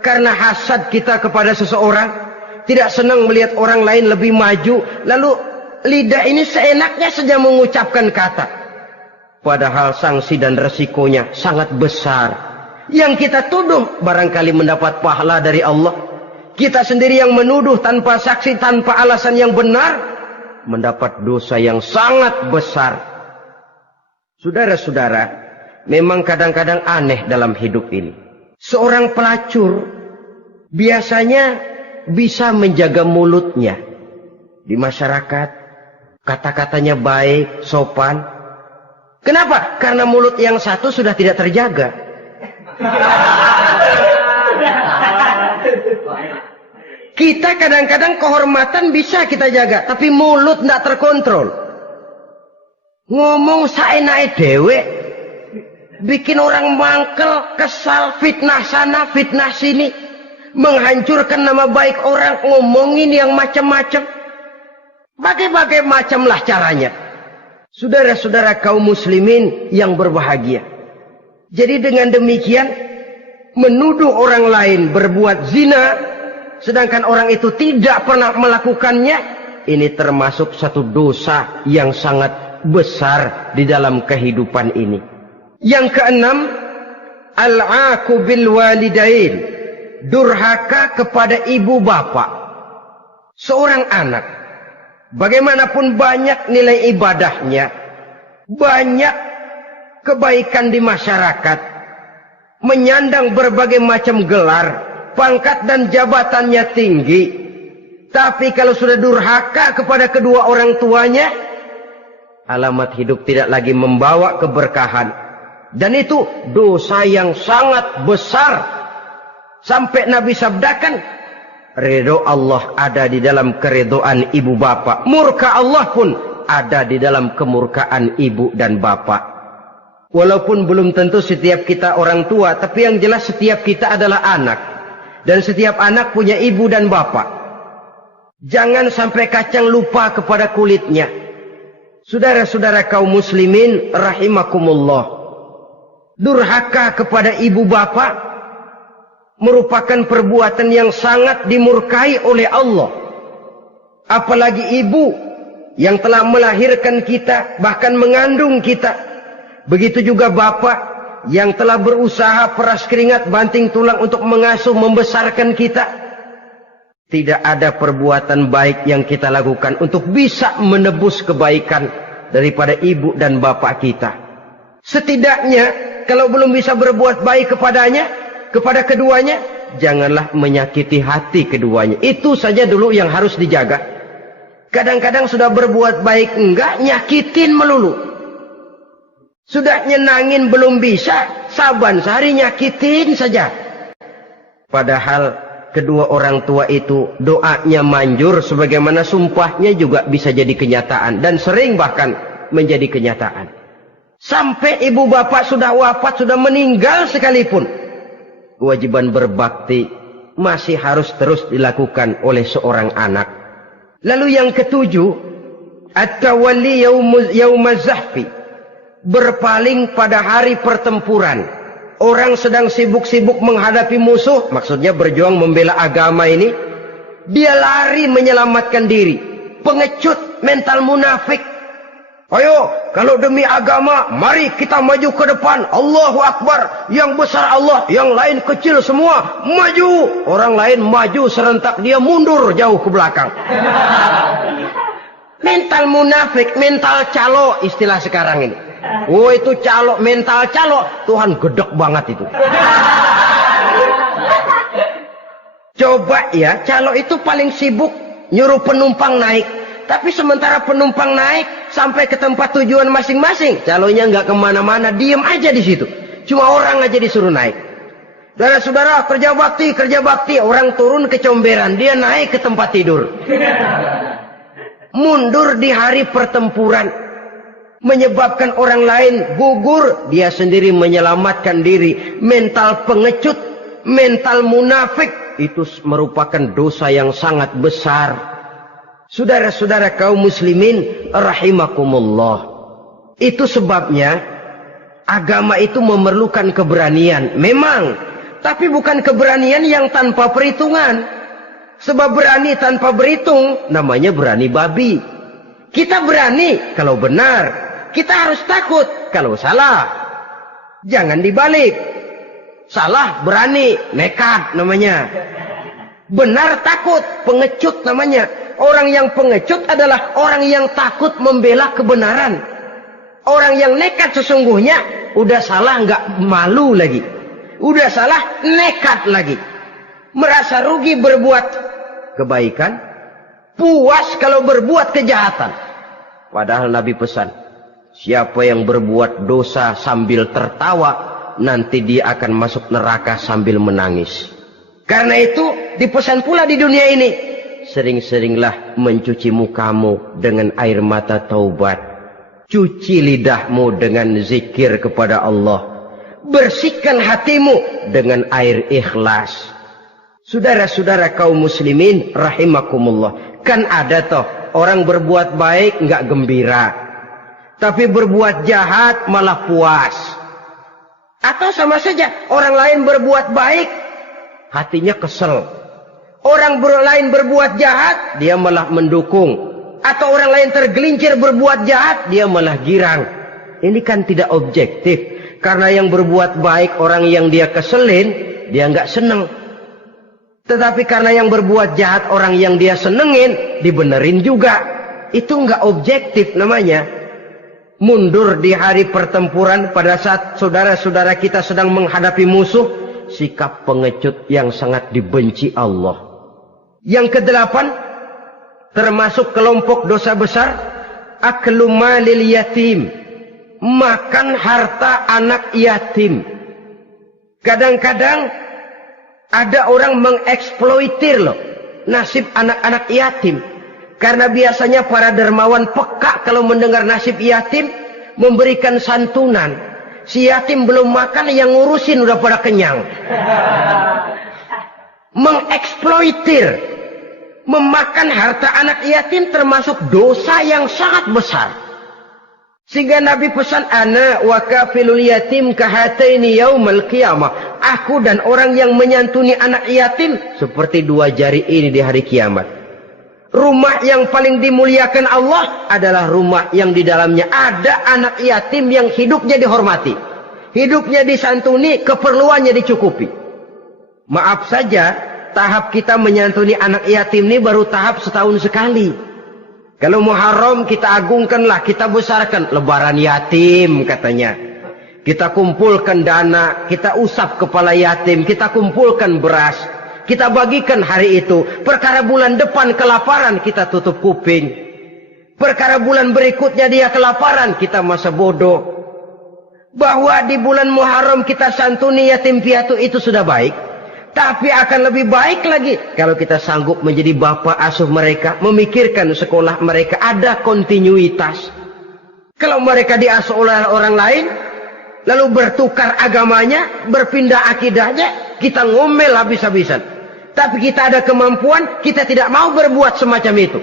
karena hasad kita kepada seseorang, tidak senang melihat orang lain lebih maju, lalu lidah ini seenaknya saja mengucapkan kata. Padahal sanksi dan resikonya sangat besar. Yang kita tuduh barangkali mendapat pahala dari Allah. Kita sendiri yang menuduh tanpa saksi, tanpa alasan yang benar, mendapat dosa yang sangat besar. Saudara-saudara, memang kadang-kadang aneh dalam hidup ini. Seorang pelacur biasanya bisa menjaga mulutnya di masyarakat. Kata-katanya baik, sopan. Kenapa? Karena mulut yang satu sudah tidak terjaga. Kita kadang-kadang kehormatan bisa kita jaga, tapi mulut tidak terkontrol. Ngomong saenake dhewe, bikin orang mangkel, kesal, fitnah sana, fitnah sini, menghancurkan nama baik orang, ngomongin yang macam-macam. Bagai-bagai macamlah caranya. Saudara-saudara kaum muslimin yang berbahagia. Jadi dengan demikian, menuduh orang lain berbuat zina, sedangkan orang itu tidak pernah melakukannya, ini termasuk satu dosa yang sangat besar di dalam kehidupan ini. Yang keenam, al-'aqu bil walidain, durhaka kepada ibu bapak. Seorang anak, bagaimanapun banyak nilai ibadahnya, banyak kebaikan di masyarakat, menyandang berbagai macam gelar, pangkat dan jabatannya tinggi, tapi kalau sudah durhaka kepada kedua orang tuanya, alamat hidup tidak lagi membawa keberkahan. Dan itu dosa yang sangat besar. Sampai Nabi sabdakan, ridho Allah ada di dalam keridhaan ibu bapak. Murka Allah pun ada di dalam kemurkaan ibu dan bapak. Walaupun belum tentu setiap kita orang tua, tapi yang jelas setiap kita adalah anak. Dan setiap anak punya ibu dan bapak. Jangan sampai kacang lupa kepada kulitnya. Saudara-saudara kaum muslimin rahimakumullah. Durhaka kepada ibu bapak merupakan perbuatan yang sangat dimurkai oleh Allah. Apalagi ibu yang telah melahirkan kita, bahkan mengandung kita. Begitu juga bapak yang telah berusaha peras keringat banting tulang untuk mengasuh membesarkan kita. Tidak ada perbuatan baik yang kita lakukan untuk bisa menebus kebaikan daripada ibu dan bapak kita. Setidaknya kalau belum bisa berbuat baik kepadanya, kepada keduanya, janganlah menyakiti hati keduanya. Itu saja dulu yang harus dijaga. Kadang-kadang sudah berbuat baik enggak, nyakitin melulu. Sudah nyenangin belum bisa, saban sehari nyakitin saja. Padahal kedua orang tua itu doanya manjur, sebagaimana sumpahnya juga bisa jadi kenyataan. Dan sering bahkan menjadi kenyataan. Sampai ibu bapak sudah wafat, sudah meninggal sekalipun, kewajiban berbakti masih harus terus dilakukan oleh seorang anak. Lalu yang ketujuh, at-tawalli yaumaz zahfi, berpaling pada hari pertempuran. Orang sedang sibuk-sibuk menghadapi musuh, maksudnya berjuang membela agama ini, dia lari menyelamatkan diri. Pengecut, mental munafik. Ayo, kalau demi agama, mari kita maju ke depan. Allahu Akbar. Yang besar Allah, yang lain kecil semua. Maju. Orang lain maju serentak, dia mundur jauh ke belakang. Mental munafik, mental calo istilah sekarang ini. Oh, itu calo, mental calo. Tuhan gedek banget itu. Coba ya, calo itu paling sibuk nyuruh penumpang naik. Tapi sementara penumpang naik sampai ke tempat tujuan masing-masing, calonya nggak kemana-mana, diem aja di situ. Cuma orang aja disuruh naik. Saudara-saudara, kerja bakti, orang turun kecomberan, dia naik ke tempat tidur. Mundur di hari pertempuran, menyebabkan orang lain gugur, dia sendiri menyelamatkan diri. Mental pengecut, mental munafik, itu merupakan dosa yang sangat besar. Saudara-saudara kaum muslimin rahimakumullah. Itu sebabnya agama itu memerlukan keberanian. Memang, tapi bukan keberanian yang tanpa perhitungan. Sebab berani tanpa berhitung namanya berani babi. Kita berani kalau benar, kita harus takut kalau salah. Jangan dibalik. Salah berani, nekat namanya. Benar takut, pengecut namanya. Orang yang pengecut adalah orang yang takut membela kebenaran. Orang yang nekat sesungguhnya udah salah nggak malu lagi. Udah salah nekat lagi. Merasa rugi berbuat kebaikan, puas kalau berbuat kejahatan. Padahal Nabi pesan, siapa yang berbuat dosa sambil tertawa, nanti dia akan masuk neraka sambil menangis. Karena itu dipesan pula di dunia ini, sering-seringlah mencuci mukamu dengan air mata taubat. Cuci lidahmu dengan zikir kepada Allah. Bersihkan hatimu dengan air ikhlas. Saudara-saudara kaum muslimin rahimakumullah. Kan ada toh orang berbuat baik nggak gembira. Tapi berbuat jahat malah puas. Atau sama saja orang lain berbuat baik, hatinya kesel. Orang lain berbuat jahat, dia malah mendukung. Atau orang lain tergelincir berbuat jahat, dia malah girang. Ini kan tidak objektif. Karena yang berbuat baik, orang yang dia keselin, dia nggak seneng. Tetapi karena yang berbuat jahat, orang yang dia senengin, dibenerin juga. Itu nggak objektif namanya. Mundur di hari pertempuran pada saat saudara-saudara kita sedang menghadapi musuh, sikap pengecut yang sangat dibenci Allah. Yang kedelapan, termasuk kelompok dosa besar, aklu malil yatim, makan harta anak yatim. Kadang-kadang ada orang mengeksploitir loh nasib anak-anak yatim. Karena biasanya para dermawan peka kalau mendengar nasib yatim, memberikan santunan. Si yatim belum makan, yang ngurusin udah pada kenyang. Mengeksploitir, memakan harta anak yatim termasuk dosa yang sangat besar. Sehingga Nabi pesan, ana wa kafilul yatim kahataini yaumal qiyamah. Aku dan orang yang menyantuni anak yatim seperti dua jari ini di hari kiamat. Rumah yang paling dimuliakan Allah adalah rumah yang di dalamnya ada anak yatim yang hidupnya dihormati, hidupnya disantuni, keperluannya dicukupi. Maaf saja, tahap kita menyantuni anak yatim ini baru tahap setahun sekali. Kalau Muharram kita agungkanlah, kita besarkan. Lebaran yatim katanya. Kita kumpulkan dana, kita usap kepala yatim, kita kumpulkan beras. Kita bagikan hari itu. Perkara bulan depan kelaparan, kita tutup kuping. Perkara bulan berikutnya dia kelaparan, kita masa bodoh. Bahwa di bulan Muharram kita santuni yatim piatu itu sudah baik. Tapi akan lebih baik lagi kalau kita sanggup menjadi bapak asuh mereka, memikirkan sekolah mereka, ada kontinuitas. Kalau mereka diasuh oleh orang lain, lalu bertukar agamanya, berpindah akidahnya, kita ngomel habis-habisan. Tapi kita ada kemampuan, kita tidak mau berbuat semacam itu.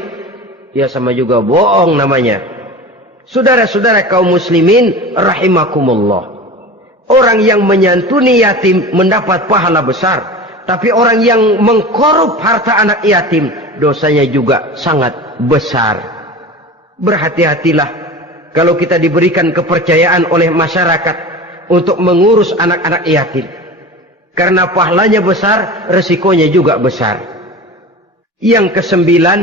Ya sama juga bohong namanya. Saudara-saudara kaum muslimin rahimakumullah. Orang yang menyantuni yatim mendapat pahala besar. Tapi orang yang mengkorup harta anak yatim, dosanya juga sangat besar. Berhati-hatilah kalau kita diberikan kepercayaan oleh masyarakat untuk mengurus anak-anak yatim. Karena pahalanya besar, resikonya juga besar. Yang kesembilan,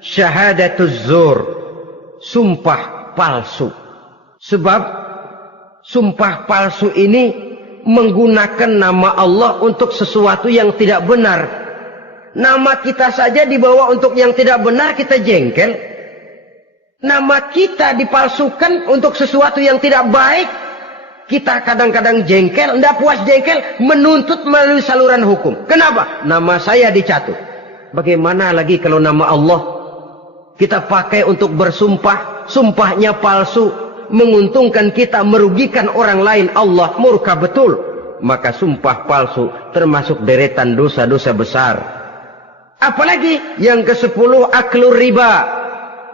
syahadatuz zur, sumpah palsu. Sebab sumpah palsu ini menggunakan nama Allah untuk sesuatu yang tidak benar. Nama kita saja dibawa untuk yang tidak benar, kita jengkel. Nama kita dipalsukan untuk sesuatu yang tidak baik, kita kadang-kadang jengkel, tidak puas jengkel, menuntut melalui saluran hukum. Kenapa? Nama saya dicatut. Bagaimana lagi kalau nama Allah kita pakai untuk bersumpah, sumpahnya palsu, menguntungkan kita, merugikan orang lain, Allah murka betul. Maka sumpah palsu termasuk deretan dosa-dosa besar. Apalagi yang ke-10, aklur riba,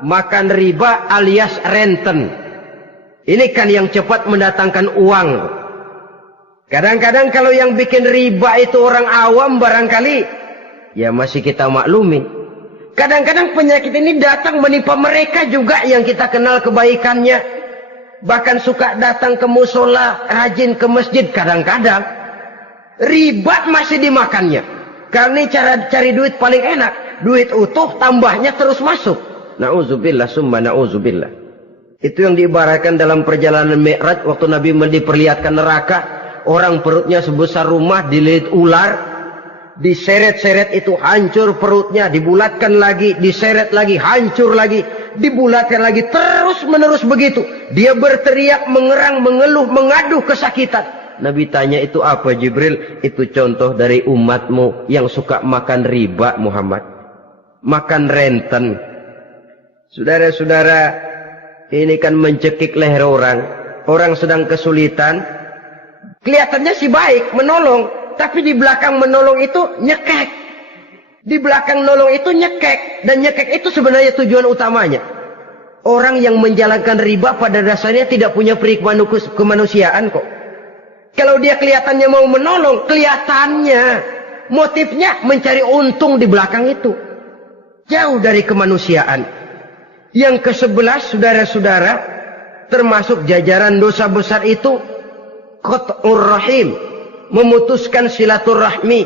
makan riba alias renten. Ini kan yang cepat mendatangkan uang. Kadang-kadang kalau yang bikin riba itu orang awam barangkali, ya masih kita maklumi. Kadang-kadang penyakit ini datang menimpa mereka juga yang kita kenal kebaikannya. Bahkan suka datang ke musola, rajin ke masjid kadang-kadang. Riba masih dimakannya. Karena cara cari duit paling enak. Duit utuh, tambahnya terus masuk. Na'udzubillah summa na'udzubillah. Itu yang diibaratkan dalam perjalanan Mi'raj waktu Nabi diperlihatkan neraka. Orang perutnya sebesar rumah dililit ular. Diseret-seret itu hancur perutnya, dibulatkan lagi, diseret lagi, hancur lagi, dibulatkan lagi, terus menerus begitu. Dia berteriak, mengerang, mengeluh, mengaduh kesakitan. Nabi tanya, itu apa Jibril? Itu contoh dari umatmu yang suka makan riba Muhammad. Makan renten. Saudara-saudara, ini kan mencekik leher orang. Orang sedang kesulitan. Kelihatannya sih baik, menolong. Tapi di belakang menolong itu nyekek. Di belakang nolong itu nyekek. Dan nyekek itu sebenarnya tujuan utamanya. Orang yang menjalankan riba pada dasarnya tidak punya peri kemanusiaan kok. Kalau dia kelihatannya mau menolong, kelihatannya motifnya mencari untung di belakang itu. Jauh dari kemanusiaan. Yang ke-11, saudara-saudara, termasuk jajaran dosa besar itu, qat'ur rahim. Memutuskan silaturahmi.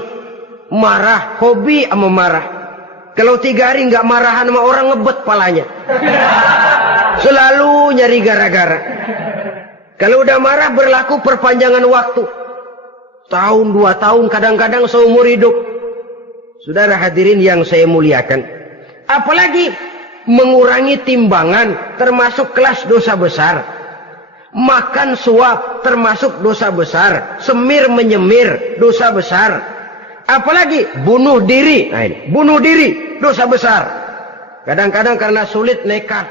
Marah, hobi sama marah. Kalau 3 hari nggak marahan sama orang, ngebet palanya. Selalu nyari gara-gara. Kalau udah marah berlaku perpanjangan waktu. Tahun, 2 tahun, kadang-kadang seumur hidup. Saudara hadirin yang saya muliakan. Apalagi mengurangi timbangan termasuk kelas dosa besar. Makan suap termasuk dosa besar. Semir menyemir dosa besar. Apalagi bunuh diri. Nah ini, bunuh diri dosa besar. Kadang-kadang karena sulit nekat.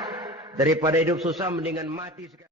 Daripada hidup susah mendingan mati.